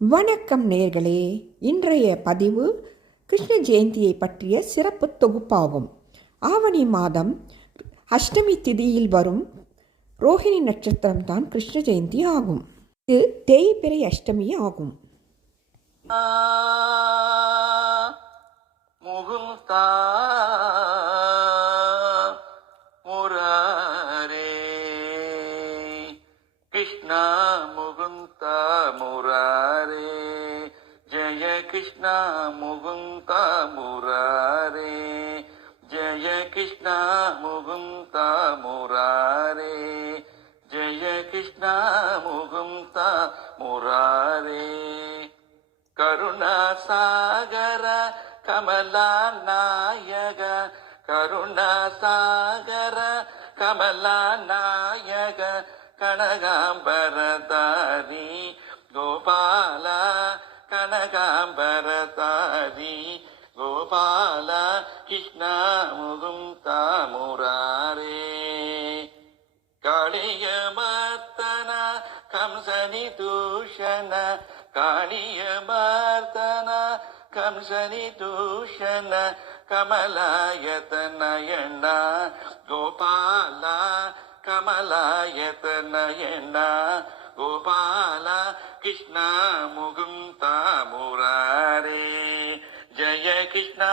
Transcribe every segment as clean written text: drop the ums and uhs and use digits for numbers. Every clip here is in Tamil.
வணக்கம் நேர்களே. இன்றைய பதிவு கிருஷ்ண ஜெயந்தியை பற்றிய சிறப்பு தொகுப்பாகும். ஆவணி மாதம் அஷ்டமி திதியில் வரும் ரோஹிணி நட்சத்திரம் தான் கிருஷ்ண ஜெயந்தி ஆகும். இது தேய்பிறை அஷ்டமி ஆகும். முகுந்தா முராரே கிருஷ்ணா முகுந்தா முராரே ஜய கிருஷ்ணா முகுந்தா முராரே ஜய கிருஷ்ணா முகுந்தா முராரே ஜய கிருஷ்ணா முகுந்தா முராரே கருணா சாகர கமலா நாயக கருணா சாகர கமலா நாயக கனகாம்பரதாரி கோபால கனகாம்பரதாரி கோபால கிருஷ்ணா முகுந்தா முராரே காளியமர்த்தன கம்சனி தூஷண காளியமர்த்தன கம்சனி தூஷண கமலாயதனயன கோபால கமலாயதனயன கோபால கிருஷ்ணா முகுந்தா முராரே ஜய கிருஷ்ணா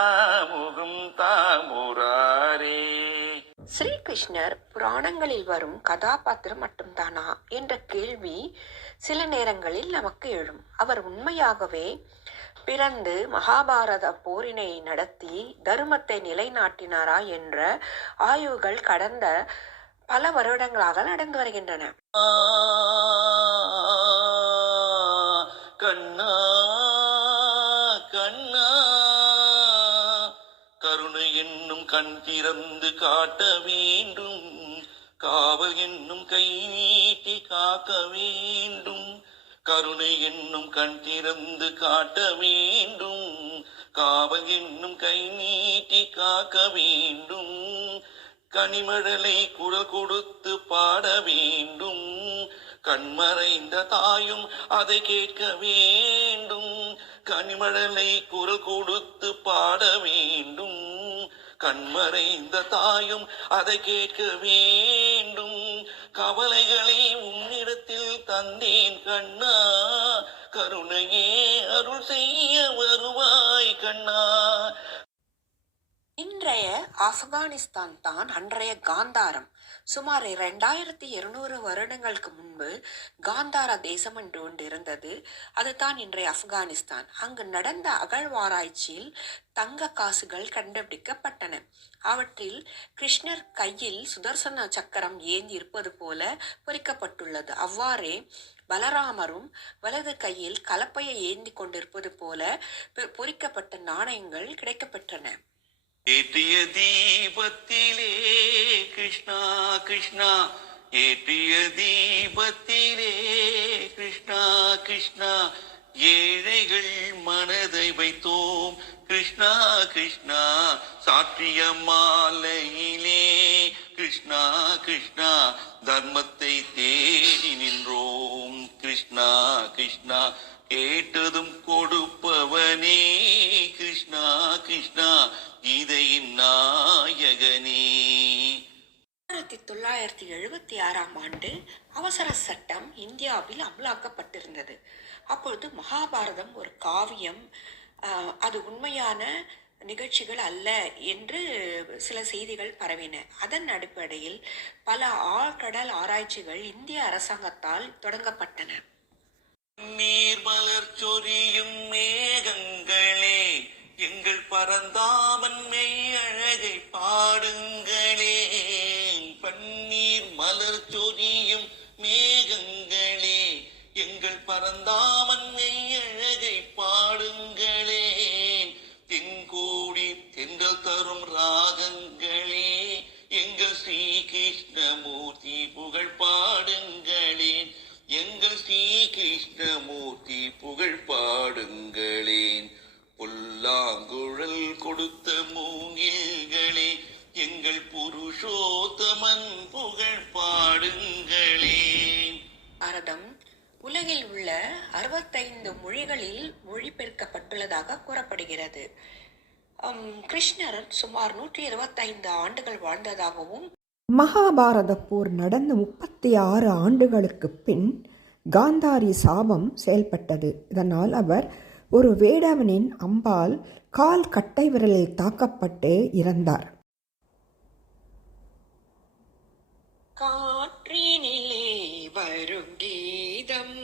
முகுந்தா முராரே. ஸ்ரீகிருஷ்ணர் புராணங்களில் வரும் கதாபாத்திரம் மட்டும்தானா என்ற கேள்வி சில நேரங்களில் நமக்கு எழும். அவர் உண்மையாகவே பிறந்து மகாபாரத போரினை நடத்தி தர்மத்தை நிலைநாட்டினாரா என்ற ஆய்வுகள் கடந்த பல வருடங்களாக நடந்து வருகின்றன. கண்ணா கண்ணா கருணை என்னும் கண் திறந்து காட்ட வேண்டும், காவல் என்னும் கை நீட்டி காக்க வேண்டும். கருணை என்னும் கண் திறந்து காட்ட வேண்டும், காவல் என்னும் கை நீட்டி காக்க வேண்டும். கனிமழலை குரல் கொடுத்து பாட வேண்டும், கண்மறைந்த தாயும் அதை கேட்க வேண்டும். கனிமழலை குரல் கொடுத்து பாட வேண்டும், கண்மறைந்த தாயும் அதை கேட்க வேண்டும். கவலைகளை உன்னிடத்தில் தந்தேன் கண்ணா, கருணையே அருள் செய்ய வருவாய் கண்ணா. இன்றைய ஆப்கானிஸ்தான் தான் அன்றைய காந்தாரம். சுமார் 2200 வருடங்களுக்கு முன்பு காந்தார தேசம் என்று ஒன்று இருந்தது. அதுதான் இன்றைய ஆப்கானிஸ்தான். அங்கு நடந்த அகழ்வாராய்ச்சியில் தங்க காசுகள் கண்டுபிடிக்கப்பட்டன. அவற்றில் கிருஷ்ணர் கையில் சுதர்சன சக்கரம் ஏந்தி இருப்பது போல பொறிக்கப்பட்டுள்ளது. அவ்வாறே பலராமரும் வலது கையில் கலப்பையை ஏந்தி கொண்டிருப்பது போல பொறிக்கப்பட்ட நாணயங்கள் கிடைக்கப்பெற்றன. ஏற்றிய தீபத்திலே கிருஷ்ணா கிருஷ்ணா, ஏற்றிய தீபத்திலே கிருஷ்ணா கிருஷ்ணா, ஏழைகள் மனதை வைத்தோம் கிருஷ்ணா கிருஷ்ணா, சாற்றிய மாலையிலே கிருஷ்ணா கிருஷ்ணா, தர்மத்தை தேடி நின்றோம் கிருஷ்ணா கிருஷ்ணா, கேட்டதும் கொடுப்பவனே கிருஷ்ணா கிருஷ்ணா, கீதையின் நாயகனே. 1976 ஆண்டு அவசர சட்டம் இந்தியாவில் அமலாக்கப்பட்டிருந்தது. அப்பொழுது மகாபாரதம் ஒரு காவியம், அது உண்மையான நிகழ்ச்சிகள் அல்ல என்று சில செய்திகள் பரவின. அதன் அடிப்படையில் பல ஆழ்கடல் ஆராய்ச்சிகள் இந்திய அரசாங்கத்தால் தொடங்கப்பட்டன. நீர் மலர் சொரியும் மேகங்களே, எங்கள் பரந்தாமன் மெய் அழகை பாடுங்களே. பன்னீர் மலர் சொரியும் மேகங்களே, எங்கள் பரந்தாமன் மெய் அழகை பாடுங்களே. தென்கோடி தென்றல் தரும் ராகங்களே, எங்கள் ஸ்ரீ கிருஷ்ணமூர்த்தி புகழ் பாடுங்களேன், எங்கள் ஸ்ரீ கிருஷ்ணமூர்த்தி புகழ் பாடுங்களேன். புல்லாங்குழல் கொடுத்த மூங்கில்களே, எங்கள் புருஷோத்தமன் புகழ் பாடுங்களேன். பாரதம் உலகில் உள்ள 65 மொழிகளில் மொழிபெயர்க்கப்பட்டுள்ளதாக கூறப்படுகிறது. கிருஷ்ணர் சுமார் 125 ஆண்டுகள் வாழ்ந்ததாகவும் மகாபாரத போர் நடந்து 36 ஆண்டுகளுக்கு பின் காந்தாரி சாபம் செயல்பட்டது. இதனால் அவர் ஒரு வேடவனின் அம்பால் கால் கட்டை விரலில் தாக்கப்பட்டு இறந்தார். காற்றினிலே வரும் கீதம்,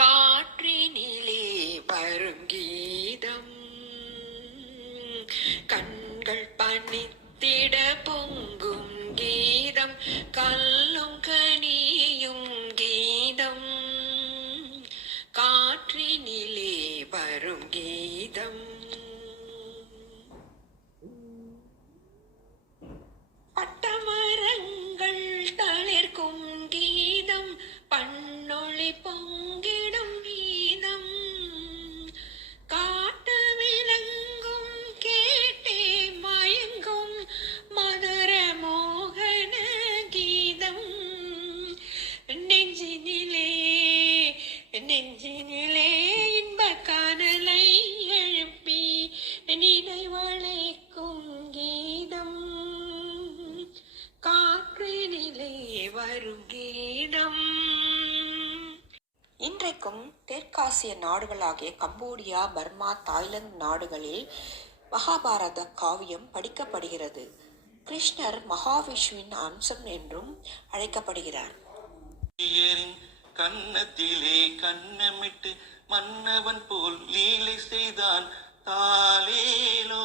காற்றினிலே வரும் கீதம், கண்கள் பனித்திட பொங்கும் கீதம், கல்லும் கனியும் கீதம், காற்றினிலே வரும் கீதம். பட்டமரங்கள் தளிர்க்கும் கீதம், பண்ணொளி பொங்கிடும் கீதம், காட்டு விலங்கும் கேட்டே மயங்கும் மதுர மோகன கீதம், நெஞ்சினிலே நெஞ்சினிலே இன்ப கானலை எழுப்பி நினைவழைக்கும் கீதம், காற்றினிலே வரும் கீதம். இன்றைக்கும் தெற்காசிய நாடுகளாகிய கம்போடியா, பர்மா, தாய்லாந்து நாடுகளில் மகாபாரத காவியம் படிக்கப்படுகிறது. கிருஷ்ணர் மகாவிஷ்ணுவின் அம்சம் என்றும் அழைக்கப்படுகிறார். கன்னத்திலே கன்னமிட்டு மன்னவன் போல் லீலை செய்தான் தாலேலோ,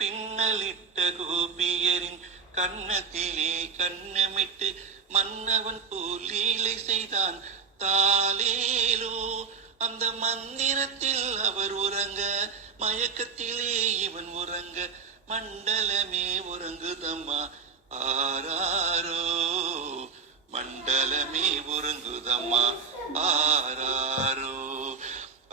பின்னலிட்ட கோபியரின் கன்னத்திலே கன்னமிட்டு மன்னவன் போல் லீலை செய்தான் தாலேலோ. அந்த மந்திரத்தில் அவர் உறங்க, மயக்கத்திலே இவன் உறங்க, மண்டலமே உறங்குதம்மா ஆராரோ, மண்டலமே உறங்குதம்மா ஆராரோ.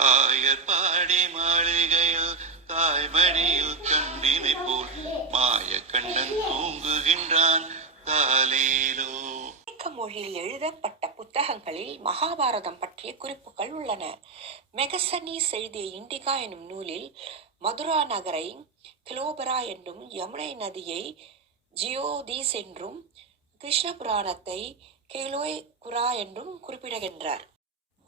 ஆயர் பாடி மாளிகையில் தாய்மடியில் கண்டினை போல் மாய கண்ணன் தூங்குகின்றான் தாலேலோ. கிரேக்க மொழியில் எழுதப்பட்ட புத்தகங்களில் மகாபாரதம் பற்றிய குறிப்புகள் உள்ளன. மெகசனீஸ் எழுதிய இண்டிகா எனும் நூலில் மதுரா நகரை கிலோபரா என்றும், யமுனை நதியை ஜியோதீஸ் என்றும், கிருஷ்ண புராணத்தை கேலோய் குரா என்றும் குறிப்பிடுகின்றார்.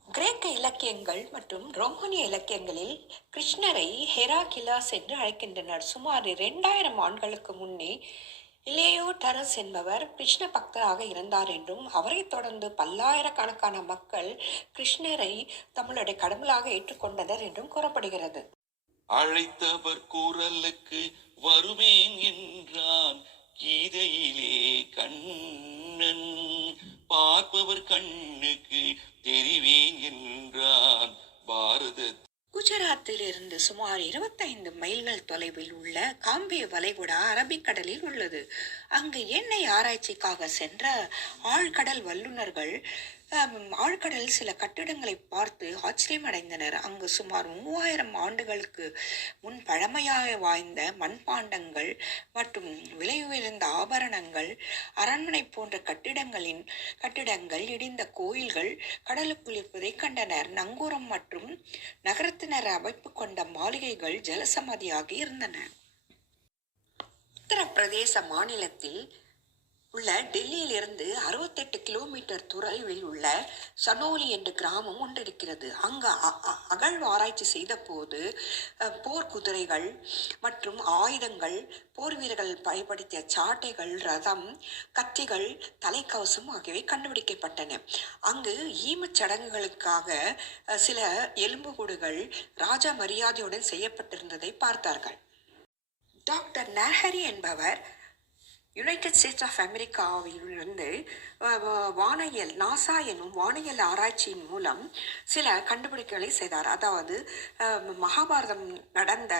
கிரேக்க இலக்கியங்கள் மற்றும் ரோமானிய இலக்கியங்களில் கிருஷ்ணரை ஹெராகிலாஸ் என்று அழைக்கின்றனர். சுமார் 2000 ஆண்டுகளுக்கு முன்னே இலேயோடரஸ் என்பவர் கிருஷ்ண பக்தராக இருந்தார் என்றும், அவரை தொடர்ந்து பல்லாயிரக்கணக்கான மக்கள் கிருஷ்ணரை தங்களுடைய கடவுளாக ஏற்றுக்கொண்டனர் என்றும் கூறப்படுகிறது. அழைத்தவர் குரலுக்கு வருவேன் என்றான் கீதையிலே கண்ணன், பார்ப்பவர் கண்ணுக்கு தெரிவேன் என்றான் பாரத. குஜராத்தில் இருந்து சுமார் 25 மைல்கள் தொலைவில் உள்ள காம்பே வளைகுடா அரபிக்கடலில் உள்ளது. அங்கு எண்ணெய் ஆராய்ச்சிக்காக சென்ற ஆழ்கடல் வல்லுநர்கள் ஆழ்கடல் சில கட்டிடங்களை பார்த்து ஆச்சரியமடைந்தனர். அங்கு சுமார் 3000 ஆண்டுகளுக்கு முன் பழமையாக வாய்ந்த மண்பாண்டங்கள் மற்றும் விலை உயர்ந்த ஆபரணங்கள், அரண்மனை போன்ற கட்டிடங்கள், இடிந்த கோயில்கள் கடலுக்குள் இருப்பதை கண்டனர். நங்கூரம் மற்றும் நகரத்தினர் அமைப்பு கொண்ட மாளிகைகள் ஜலசமாதியாக இருந்தன. உத்தரப்பிரதேச மாநிலத்தில் உள்ள டெல்லியில் இருந்து 68 கிலோமீட்டர் தொலைவில் உள்ள சனோலி என்ற கிராமம் ஒன்றிருக்கிறது. அங்கு அகழ்வாராய்ச்சி செய்த போது போர்க்குதிரைகள் மற்றும் ஆயுதங்கள், போர் வீரர்கள் பயன்படுத்திய சாட்டைகள், ரதம், கத்திகள், தலைக்கவசம் ஆகியவை கண்டுபிடிக்கப்பட்டன. அங்கு ஈமச் சடங்குகளுக்காக சில எலும்புக்கூடுகள் ராஜா மரியாதையுடன் செய்யப்பட்டிருந்ததை பார்த்தார்கள். டாக்டர் நர்ஹரி என்பவர் யுனைடெட் ஸ்டேட்ஸ் ஆஃப் அமெரிக்காவில் இருந்து வானியல் நாசா எனும் வானியல் ஆராய்ச்சியின் மூலம் சில கண்டுபிடிப்புகளை செய்தார். அதாவது மகாபாரதம் நடந்த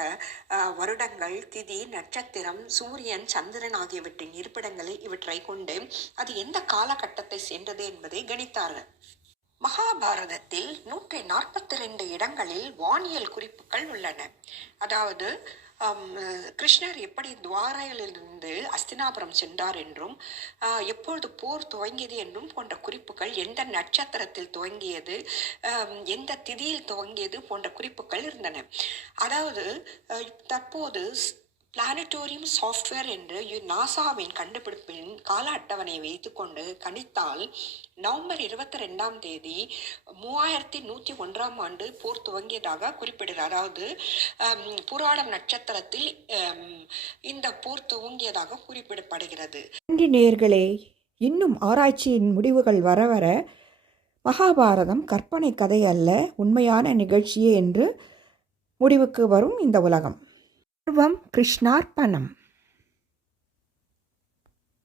வருடங்கள், திதி, நட்சத்திரம், சூரியன், சந்திரன் ஆகியவற்றின் இருப்பிடங்களை இவற்றை கொண்டு அது எந்த காலகட்டத்தை சேர்ந்தது என்பதை கணித்தார்கள். மகாபாரதத்தில் 142 இடங்களில் வானியல் குறிப்புகள் உள்ளன. அதாவது கிருஷ்ணர் எப்படி துவாரையிலிருந்து அஸ்தினாபுரம் சென்றார் என்றும் எப்பொழுது போர் துவங்கியது என்றும் போன்ற குறிப்புகள், எந்த நட்சத்திரத்தில் துவங்கியது, எந்த திதியில் துவங்கியது போன்ற குறிப்புகள் இருந்தன. அதாவது தற்போது பிளானட்டோரியம் சாஃப்ட்வேர் என்று நாசாவின் கண்டுபிடிப்பின் கால அட்டவணை வைத்துக்கொண்டு கணித்தால் நவம்பர் 22ஆம் தேதி 3101ஆம் ஆண்டு போர் துவங்கியதாக குறிப்பிடுகிறார். அதாவது புராடம் நட்சத்திரத்தில் இந்த போர் துவங்கியதாக குறிப்பிடப்படுகிறது. நன்றி நேயர்களே. இன்னும் ஆராய்ச்சியின் முடிவுகள் வர வர மகாபாரதம் கற்பனை கதை அல்ல, உண்மையான நிகழ்ச்சியே என்று முடிவுக்கு வரும் இந்த உலகம். சர்வம் கிருஷ்ணார்ப்பணம்.